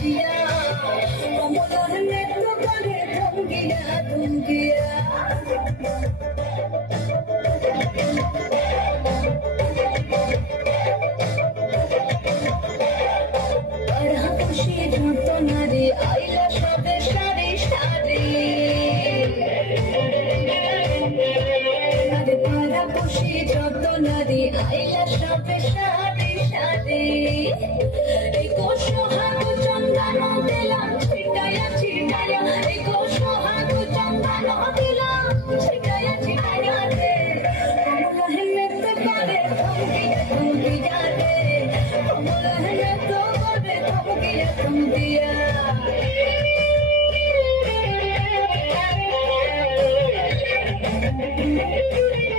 দিয়া কমলার নেত্র করে থমকিয়া থমকিয়া আর হাসি যত নারী আইলা সবে সারি সারি আরে পাড়া খুশি যত নারী আইলা সবে সারি সারি এই গো সোহাগ চন্দন দিলাম ছিটায়া ছিটায়া এই গো সোহাগ চন্দন দিলাম ছিটায়া ছিটায়া রে কমলা হেমেত করে থমকিয়া থমকিয়া রে কমলা হেমেত করে থমকিয়া থমকিয়া Thank you.